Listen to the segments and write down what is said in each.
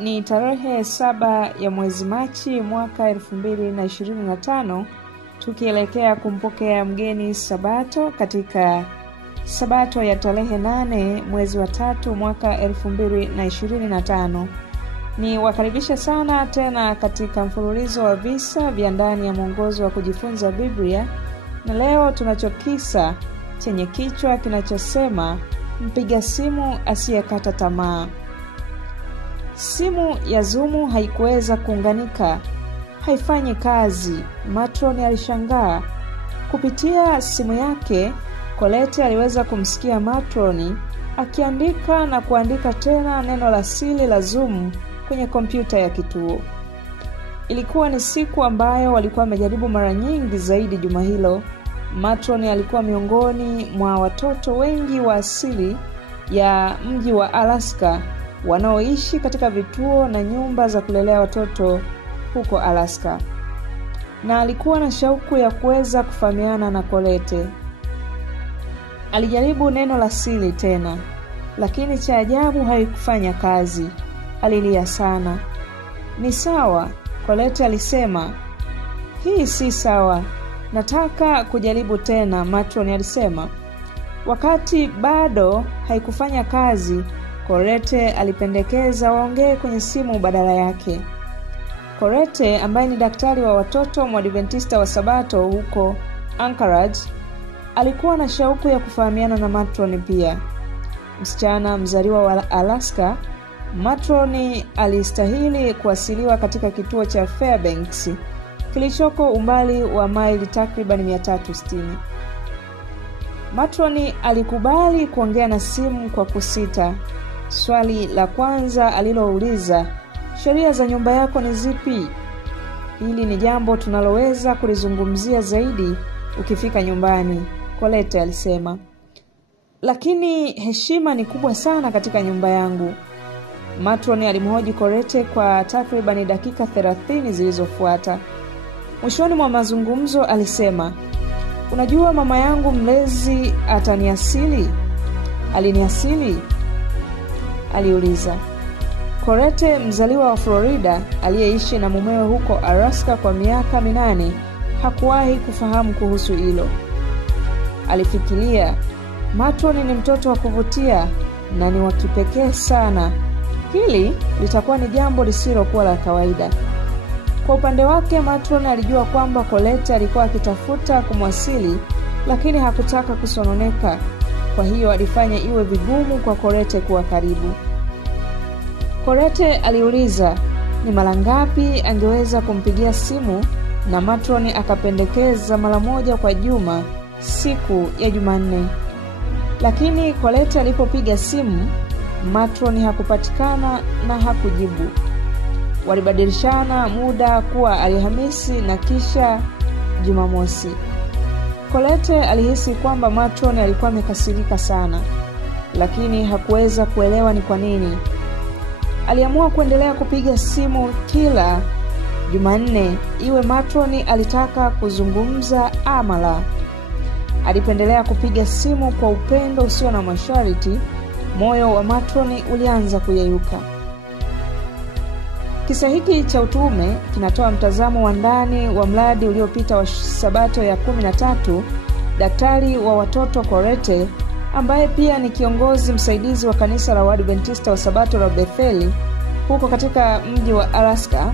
ni tarehe 7 ya mwezi Machi mwaka 2025, tukielekea kumpokea mgeni Sabato katika Sabato ya tarehe 8 mwezi wa 3 mwaka 2025. Ni wakaribisha sana tena katika mfululizo wa visa vya ndani ya mwongozo wa kujifunza Biblia, na leo tunacho kisa chenye kichwa kinachosema mpiga simu asiyekata tamaa. Simu ya Zoom haikuweza kuunganika, haifanyi kazi. Matron alishangaa. Kupitia simu yake, Colette aliweza kumsikia Matron akiandika na kuandika tena neno la siri la Zoom kwenye kompyuta ya kituo. Ilikuwa ni siku ambayo walikuwa wamejaribu mara nyingi zaidi juma hilo. Matron alikuwa miongoni mwa watoto wengi wa asili ya mji wa Alaska wanaoishi katika vituo na nyumba za kulelea watoto huko Alaska, na alikuwa na shauku ya kuweza kufahamiana na Colette. Alijaribu neno la siri tena, lakini cha ajabu haikufanya kazi. Alilia sana. "Ni sawa," Colette alisema. "Hii si sawa. Nataka kujaribu tena," Matron alisema. Wakati bado haikufanya kazi, Colette alipendekeza waongee kwenye simu badala yake. Colette, ambaye ni daktari wa watoto Mwadventista wa Sabato huko Anchorage, alikuwa na shauku ya kufahamiana na Matron pia. Msichana mzaliwa wa Alaska, Matron alistahili kuwasiliwa katika kituo cha Fairbanks kilichoko umbali wa maili takriban 360. Matron alikubali kuongea na simu kwa kusita. Swali la kwanza alilouliza, "Sheria za nyumba yako ni zipi?" "Hili ni jambo tunaloweza kulizungumzia zaidi ukifika nyumbani," Colette alisema. "Lakini heshima ni kubwa sana katika nyumba yangu." Matron alimhoji Colette kwa takriban dakika 30 zilizofuata. Mwishoni mwa mazungumzo alisema, "Unajua mama yangu mlezi ataniasili?" "Aliniasili?" aliuliza. Colette, mzaliwa wa Florida aliyeishi na mumewe huko Alaska kwa miaka 8, hakuwahi kufahamu kuhusu hilo. Alifikiria, Matron ni mtoto wa kuvutia na ni wa kipekee sana. Hili litakuwa ni jambo lisilokuwa la kawaida. Kwa upande wake, Matron alijua kwamba Colette alikuwa akitafuta kumwasili, lakini hakutaka kusononeka. Kwa hiyo alifanya iwe vigumu kwa Colette kuwa karibu. Colette aliuliza ni mara ngapi angeweza kumpigia simu, na Matron akapendekeza mara moja kwa juma, siku ya Jumanne. Lakini Colette alipopiga simu, Matron hakupatikana na hakujibu. Walibadilishana muda kuwa Alhamisi na kisha Jumamosi. Colette alihisi kwamba Matron alikuwa amekasirika sana, lakini hakuweza kuelewa ni kwa nini. Aliamua kuendelea kupiga simu kila Jumanne, iwe Matron alitaka kuzungumza ama la. Alipendelea kupiga simu kwa upendo usio na masharti. Moyo wa Matron ulianza kuyeyuka. Kisa hiki cha utume kinatoa mtazamo wa ndani wa mradi uliopita wa Sabato ya 13. Daktari wa watoto Colette, ambaye pia ni kiongozi msaidizi wa kanisa la Waadventista wa Sabato la Bethel huko katika mji wa Alaska,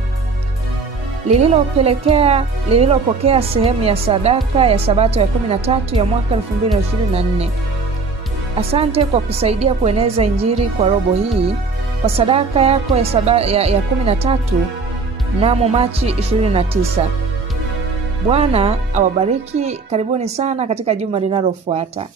lililopokea sehemu ya sadaka ya Sabato ya 13 ya mwaka 2024. Asante kwa kusaidia kueneza injili kwa robo hii kwa sadaka yako ya 13 mnamo Machi 29. Bwana awabariki. Karibuni sana katika juma linalofuata.